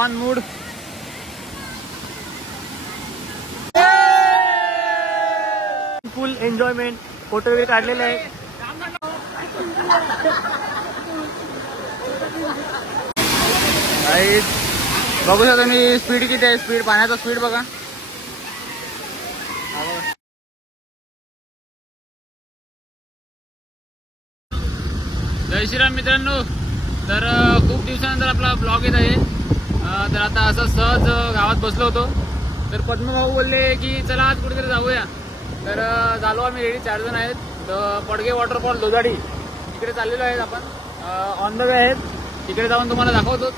On mood full enjoyment. Photo वगैरे काढलेले आहे. बघू शकता तुम्ही स्पीड किती आहे. स्पीड पाण्याचा स्पीड बघा. जय श्रीराम मित्रांनो. तर खूप दिवसानंतर आपला ब्लॉग येत आहे. तर आता असं सहज गावात बसलो होतो तर पद्मभाऊ बोलले की चला आज कुठेतरी जाऊया. तर झालो आम्ही रेडी. 4 जण आहेत. पडगे वॉटरफॉल दोदाडी तिकडे चाललेलो आहेत आपण. ऑन द वे आहेत. तिकडे जाऊन तुम्हाला दाखवतोच.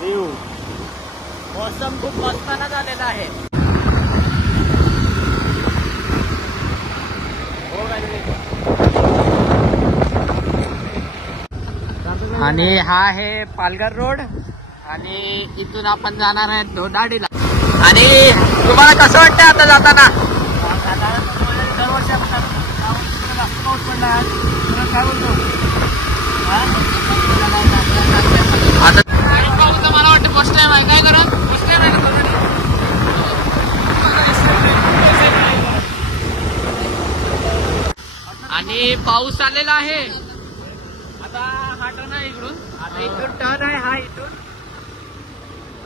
व्ह्यू मौसम खूप मस्ताना झालेला आहे. आणि हा आहे पालघर रोड आणि इथून आपण जाणार आहे दोदाडीला. आणि तुम्हाला कसं वाटतं आता जाताना? दरवर्षी आपण पाऊस पडला काय बोलतो आता मला वाटतं फर्स्ट टाइम आहे. काय करत फर्स्ट टाइम आहे. आणि पाऊस आलेला आहे. आता हा टर्न आहे इकडून. आता इथून टर्न आहे हा इथून.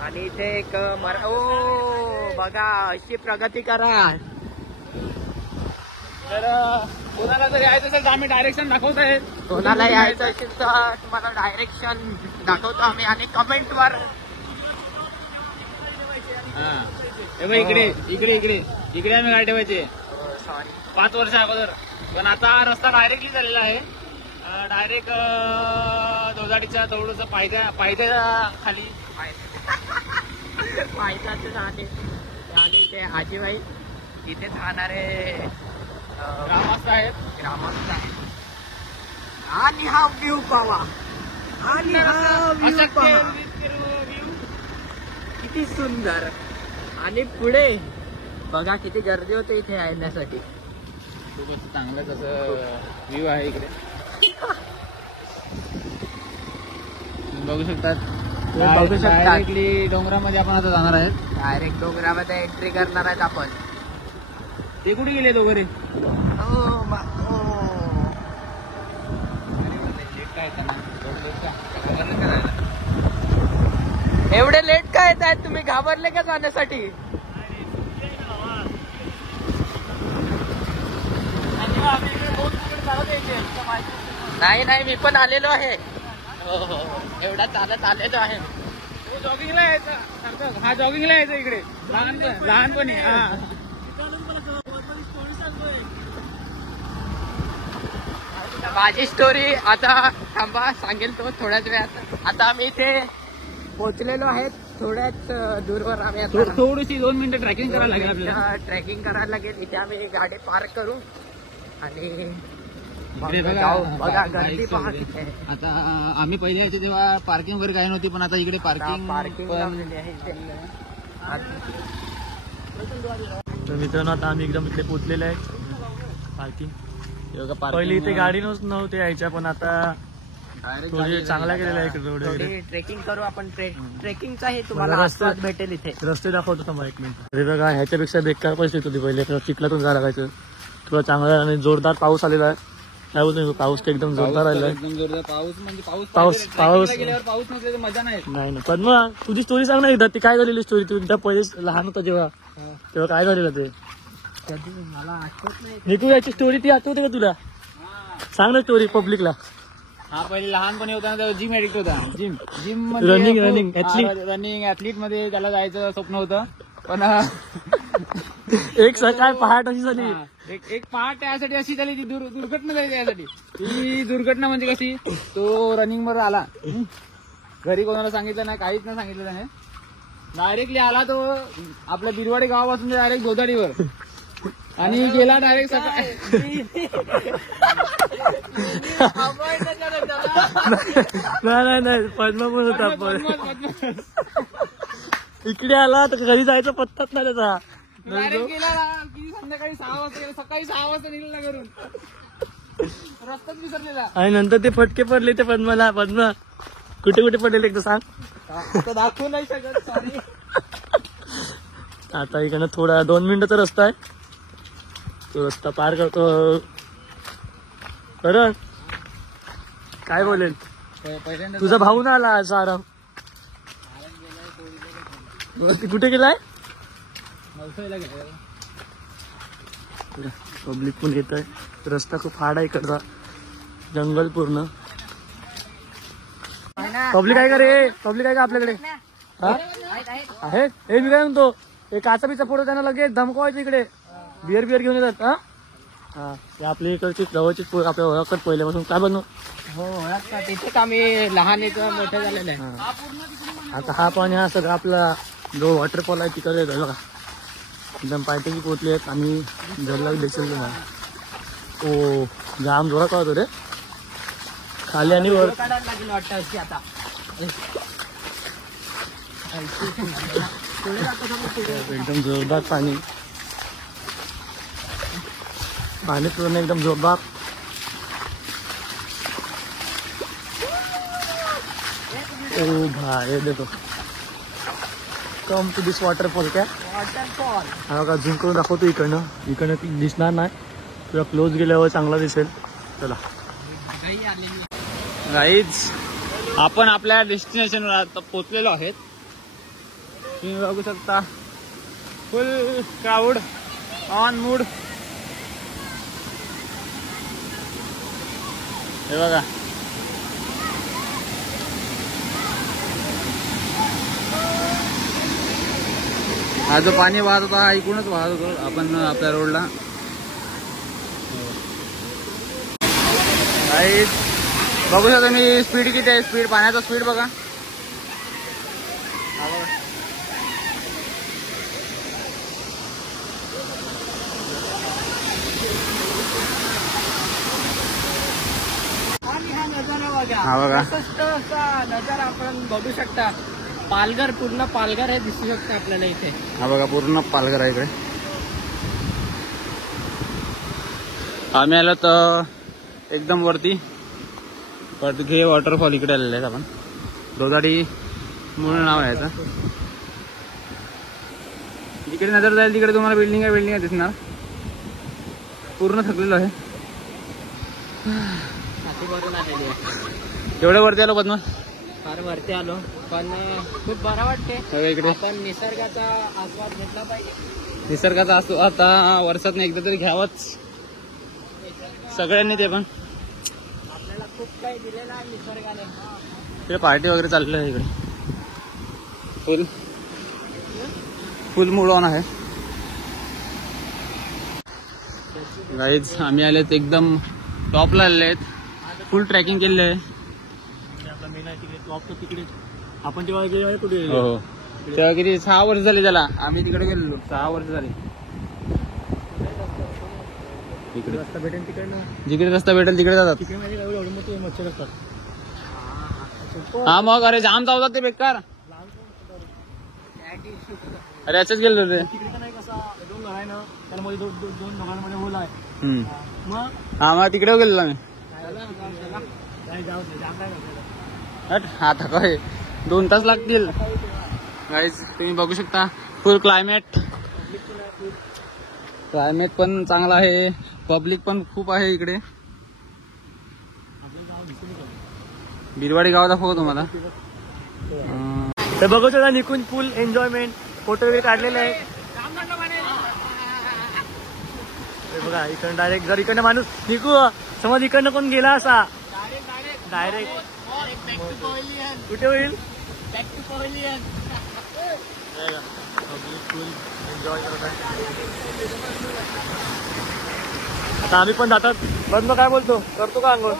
आणि इथे एक ओ बघा अशी प्रगती करा. तर कोणाला जर यायचं असेल तर आम्ही डायरेक्शन दाखवत आहे. कोणाला यायचं असेल तर तुम्हाला डायरेक्शन दाखवतो आम्ही. आणि कमेंट वर इकडे इकडे इकडे इकडे आम्ही गाडी ठेवायची. सॉरी 5 वर्ष अगोदर. पण आता रस्ता डायरेक्टली झालेला आहे. डायरेक्ट दोदाडीच्या थोडंसं पायथ्या खाली पायथ्याचे झाले. आणि ते आजीबाई इथेच राहणारे ग्रामस्थ आहेत. ग्रामस्थ आहेत. आणि हा व्ह्यू पावा. आणि हा व्ह्यू पहा किती सुंदर. आणि पुढे बघा किती गर्दी होते इथे येण्यासाठी. खूपच चांगलंच असं व्ह्यू आहे इकडे. बघू शकतात. बघू शकतात डायरेक्टली डोंगरामध्ये आपण आता जाणार आहेत. डायरेक्ट डोंगरामध्ये एंट्री करणार आहेत आपण. ते कुठे गेले दोघे? एवढे लेट काय येत आहेत तुम्ही? घाबरले का जाण्यासाठी? नाही नाही मी पण आलेलो आहे. एवढा चालत आलेलो आहे. जॉगिंगला यायचं. हा जॉगिंगला यायचं इकडे लहानपणी. माझी स्टोरी आता थांबा सांगेल तो थोड्याच वेळात. आता आम्ही इथे पोहोचलेलो आहेत. थोड्याच दूरवर आम्ही थोडीशी 2 मिनिटं ट्रॅकिंग करायला लागेल आपल्याला. ट्रेकिंग करायला लागेल. इथे आम्ही गाडी पार्क करू आणि बघा गर्दी पहा किती आहे. आता आम्ही पहिले यायचे तेव्हा पार्किंग वगैरे काही नव्हती. पण आता इकडे पार्किंग लावलेली आहे इथे. तर मित्रांनो आता आम्ही एकदम इकडे पोहोचलेले आहे. पार्किंग पहिली इथे गाडी नव्हते यायच्या. पण आता थोडी चांगला केलेला आहे इकडे रोड. ट्रेकिंग करू आपण. ट्रेकिंगचा हे तुम्हाला आस्वाद भेटेल इथे. रस्ते दाखवतो थांबा 1 मिनिट. अरे बघा ह्याच्यापेक्षा बेकार परिस्थिती होती पहिले. चिखलातून जायला लागायचं. थोडा चांगला आणि जोरदार पाऊस आलेला आहे. काय बोलतो पाऊस एकदम जोरदार राहिलाय. पाऊस म्हणजे पाऊस पाऊस नसले मजा नाही. नाही पण मग तुझी स्टोरी सांग ना एकदा. ती काय झालेली स्टोरी? तू त्या पहिले लहान होता जेव्हा तेव्हा काय झालेलं ते? मला आठवत नाही. निकू याची स्टोरी ती आठवते का तुला? सांग ना स्टोरी पब्लिकला. हा पहिले लहानपणी होता ना तेव्हा जिम ऍडिक्ट होता. जिम रनिंग ऍथलीट मध्ये त्याला जायचं स्वप्न होतं. पण एक सकाळ पहाट अशी झाली. एक पहाट त्यासाठी अशी झाली. ती दुर्घटना झाली त्यासाठी. ती दुर्घटना म्हणजे कशी? तो रनिंग वर आला. घरी कोणाला सांगितलं नाही. काहीच नाही सांगितलं त्याने. डायरेक्टली आला तो आपल्या बिरवाडी गावापासून डायरेक्ट गोदाडीवर. आणि गेला डायरेक्ट सकाळी. नाही पद्मापूर होता. इकडे आला तर घरी जायचा पत्ताच नाही त्याचा. डायरेक्ट गेला की संध्याकाळी 6 वाजता गेला. सकाळी 6 वाजता निघाला घरून. रस्ताच विसरलेला. आणि नंतर ते फटके पडले ते पद्माला. पद्मा कुठे कुठे पडलेले एकदा सांग. आता दाखवू नाही शकत, सॉरी. आता इकडनं थोडा 2 मिनिटाचा रस्ता आहे. तो रस्ता पार करतो. बरं काय बोलेल पहिल्यांदा तुझा भाऊ ना आला आज आराम. कुठे गेलाय. नवसाईला गेला. पब्लिक पण येत आहे. रस्ता खूप हार्ड आहे इकडचा. जंगल पूर्ण. पब्लिक आहे का रे. पब्लिक आहे का आपल्याकडे. हा आहे. हे मी काय म्हणतो हे काचा बिचा फोडो त्यांना लगेच धमकवायचं इकडे. बिअर घेऊन येतात. हा हा हे आपली इकडची जवळची आपल्या ओळखत पहिल्यापासून काय बनव. हो ओळखता. तिथेच आम्ही लहान एक मोठे झालेले आहे. आता हा पाणी हा सगळा आपला जो वॉटरफॉल आहे तिकडे येतो बघा. एकदम पायथ्याशी पोहोचले आहेत. आम्ही जरला देखील ओ जाम जोरात होतो रे. खाली आणि वर काढायला लागेल वाटतं अशी आता. एकदम जोरदार पाणी. पाणी पूर्ण एकदम जोरदार. ओ भाई देखो कम टू दिस वॉटरफॉल. काय वॉटरफॉल. हा बघा झूम करून दाखवतो इकडनं. इकडनं ती दिसणार नाही. तुला क्लोज गेल्यावर चांगला दिसेल. चला गाईज आपण आपल्या डेस्टिनेशनवर आता पोहोचलेलो आहेत. तुम्ही बघू शकता फुल क्राऊड ऑन मूड. हे बघा हा जो पाणी वाहत होता हा इकडूनच वाहत होतो आपण आपल्या रोडला. गाईज बघू शकता मी स्पीड किती आहे. स्पीड पाण्याचा स्पीड बघा. हा बघा. आणि हा नजारा बघा. हा बघा नजारा आपण बघू शकता. पालघर पूर्ण पालघर हे दिसू शकतं आपल्याला इथे. हा बघा पूर्ण पालघर आहे इकडे. आम्ही आलो तर एकदम वरती पडघे वॉटरफॉल इकडे आलेले आहेत आपण. दोदाडी मूळ नाव आहे याचं. जिकडे नजर जाईल तिकडे तुम्हाला बिल्डिंग आहे दिसणार. पूर्ण थकलेलो आहे. एवढ्या वरती आलो पद्मा. फार वरती आलो पण खूप बरं वाटते. इकडे आपण निसर्गाचा आस्वाद घेतला पाहिजे. निसर्गाचा आस्वाद आता वर्षात एकदा तरी घ्यावाच सगळ्यांनी. ते पण आपल्याला खूप काही दिलेलं आहे निसर्गाने. इकडे पार्टी वगैरे चाललेलं आहे. इकडे फुल मूड ऑन आहे. गाईज आम्ही आलेत एकदम टॉपला आलेले आहेत. फुल ट्रॅकिंग केलेलं आहे. आपला मेन आहे तिकडे टॉप. तिकडे आपण तेव्हा गेलो कुठे. हो तेव्हा किती 6 वर्ष झाले त्याला. आम्ही तिकडे गेलेलो 6 वर्ष झाली. तिकडे रस्ता भेटेल तिकडनं. जिकडे रस्ता भेटेल तिकडे जातात. तिकडे माझे एवढे मोठे मच्छर असतात. हा मग अरे जाम चावतात ते बेकार. अरे याच्याच गेलो रे. तिकडे तर नाही कसा डोंगर आहे ना त्यामध्ये दोन डोंगरांमध्ये होल आहे. मग हा मग तिकडे गेलेलो आम्ही. हा थका 2 तास लागतील. गाईज तुम्ही बघू शकता फुल क्लायमेट पण चांगला आहे. पब्लिक पण खूप आहे इकडे. बिरवाडी गाव दाखवतो तुम्हाला. तर बघू शकता निकून फुल एन्जॉयमेंट. फोटो वगैरे काढलेले आहे. बघा इकडनं डायरेक्ट जर इकडनं माणूस निकू समज इकडनं कोण गेला असा डायरेक्ट कुठे होईल. फुल एन्जॉय करत आहे. आता आम्ही पण जातात. बंद काय बोलतो करतो का अंघोळ.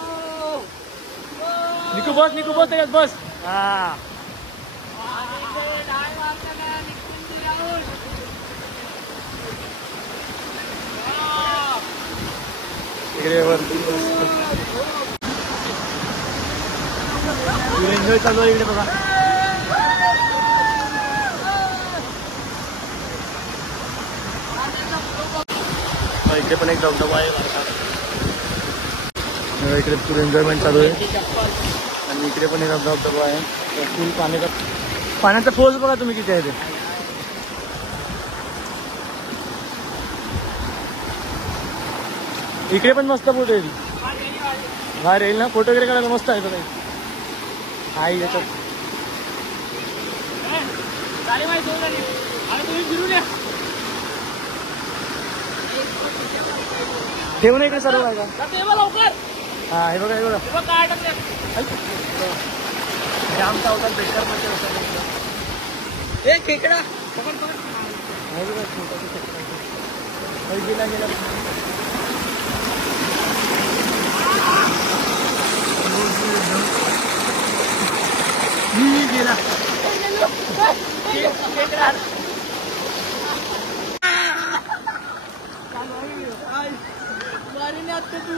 निकू बस त्याच्यात बस. हा इकडे वरती एन्जॉय चालू आहे इकडे बघा. इकडे पण एक धबधबा आहे. इकडे फुल एन्जॉयमेंट चालू आहे आणि इकडे पण एक धबधबा आहे. फुल पाण्याचा फोर्स बघा तुम्ही किती आहे ते. इकडे पण मस्त फोटो येईल, बाहेर येईल ना फोटो वगैरे काढायला मस्त आहे तर. आई याच्यात ठेवून इकडे सर्व आहे का. हा हे बघा हे बघा आमचा होता बेकार मध्ये खेकडा गेला गेला. गेला मारीने आता तू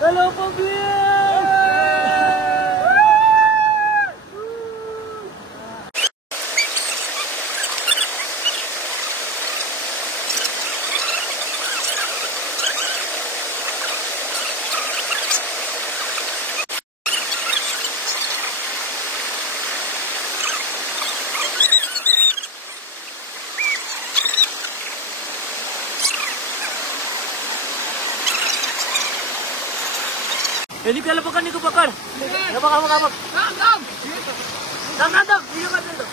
Hello, ini piala pekan itu pekan. Ya bak bak bak. Dam. Video कर दो.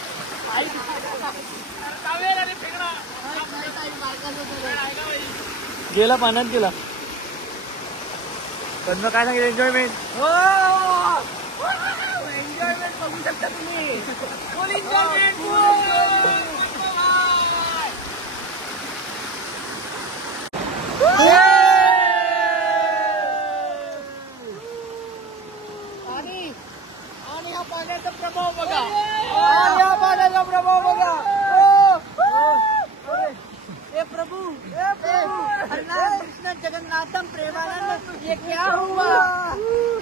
गेला पाण्यात गेला. पण मग काय सांगितलं एन्जॉयमेंट. हो एन्जॉयमेंट बघू शकता तुम्ही. फुल एन्जॉयमेंट. पाण्याचा प्रभाव बघा. हे प्रभु हरिनाम कृष्ण जगन्नाथम प्रेमानंद, ये क्या हुआ.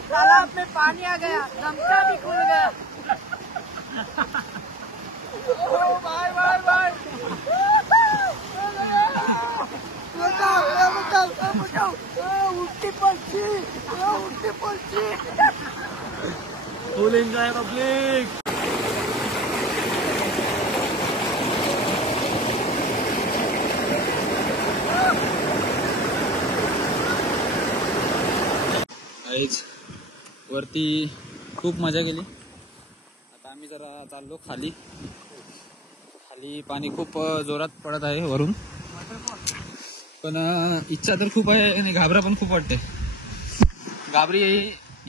तालाब में पानी आ गया, नमका भी खुल गया. Bye bye bye. उठती पक्षी. Full enjoy public. वरती खूप मजा केली. आता आम्ही जरा चाललो खाली. पाणी खूप जोरात पडत आहे वरून, पण इच्छा तर खूप आहे आणि घाबरा पण खूप वाटते. घाबरी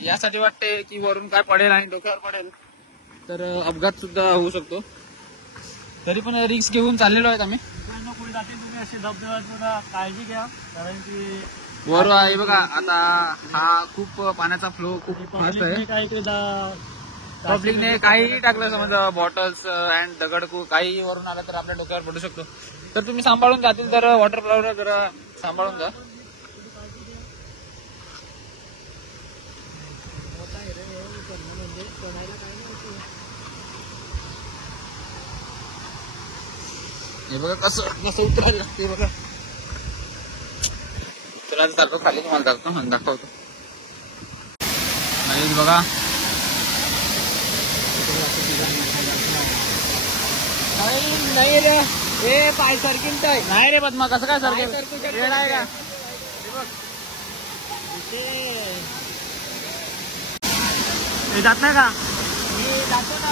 यासाठी वाटते की वरून काय पडेल आणि डोक्यावर पडेल तर अपघात सुद्धा होऊ शकतो. तरी पण रिस्क घेऊन चाललेलो आहेत आम्ही. पुढे जातील तुम्ही असे धबधब्यात काळजी घ्या, कारण की वर आहे बघा. आता हा खूप पाण्याचा फ्लो खूप फास्ट आहे. पब्लिकने काही टाकलं, समजा बॉटल्स अँड दगड काही वरून आलं तर आपल्या डोक्यावर पडू शकतो. तर तुम्ही सांभाळून जातील तर वॉटर फ्लॉवर जरा सांभाळून जा. हे बघा कसं उतरायला लागते बघा. उतरायला चालतो खाली, तुम्हाला दाखवतो. बघा नाही रे, हे पाय सरकीन नाही रे पद्मा, कसं काय सरकेल आहे का. जात नाही का. जातो ना,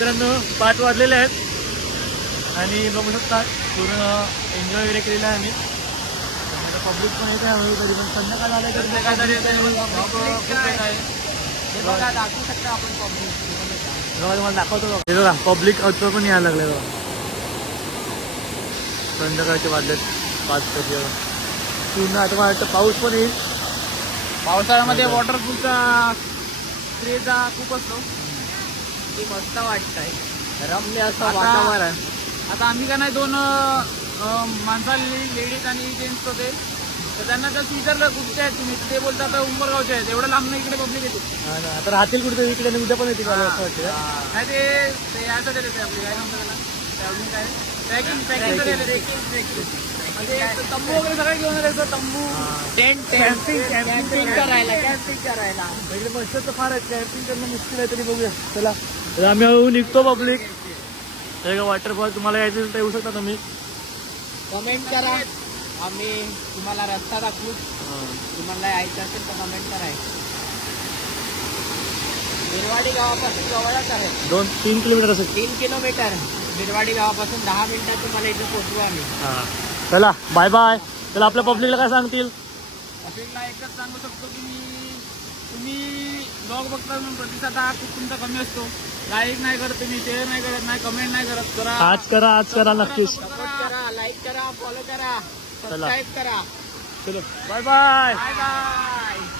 मित्रांनो 5 वाजलेले आहेत आणि बघू शकता पूर्ण एन्जॉय वगैरे केलेला आहे आम्ही. पब्लिक पण येत आहे तरी पण संध्याकाळ झालं तर संध्याकाळ दाखवू शकता आपण पब्लिक. तुम्हाला दाखवतो बघा पब्लिक अवतर पण यायला लागले बघा. संध्याकाळचे वाजलेत 5 तारखेला पूर्ण. आता मला वाटतं पाऊस पण येईल. पावसाळ्यामध्ये वॉटरपूलचा क्रेज खूप असतो. ते मस्त वाटतंय रम्य असं आता- वातावरण. आता आम्ही का नाही 2 माणसा लेडीज आणि जेंट्स होते तर त्यांना जर विचारलं कुठचे आहेत तुम्ही ते बोलतात उंबरगावचे आहेत. एवढं लांब नाही इकडे पब्लिक येते. आता राहतील कुठे इकडे उद्या पण येतील मला असं वाटतं. नाही ते यासाठी येते आपली काय म्हणतात त्याला ट्रॅव्हलिंग काय ट्रॅकिंग म्हणजे तंबू वगैरे सगळं घेऊन यायचं. तंबू टेंट कॅम्पिंग करायला इकडे मस्त तर फार आहे. कॅम्पिंग करणं मुश्किल आहे तरी बघूया. चला तर आम्ही हळूहळू निघतो. पब्लिक वॉटरफॉल तुम्हाला यायचं असेल तर येऊ शकता तुम्ही. कमेंट करा. आम्ही तुम्हाला रस्ता दाखवू. तुम्हाला यायचं असेल तर कमेंट करायचं. बिरवाडी गावापासून जवळच आहे. 2-3 किलोमीटर असेल. 3 किलोमीटर बिरवाडी गावापासून 10 मिनिटात तुम्हाला इथे पोहोचवू आम्ही. चला बाय बाय. चला आपल्या पब्लिकला काय सांगतील. पब्लिकला एकच सांगू शकतो की तुम्ही ब्लॉग बघता म्हणून प्रतिसाद हा खूप तुमचा कमी असतो. लाईक नाही करत तुम्ही, शेअर नाही करत, नाही कमेंट नाही करत. करा आज करा नक्कीच. सपोर्ट करा, लाईक करा, फॉलो करा, सबस्क्राईब करा. चलो बाय बाय. Bye bye.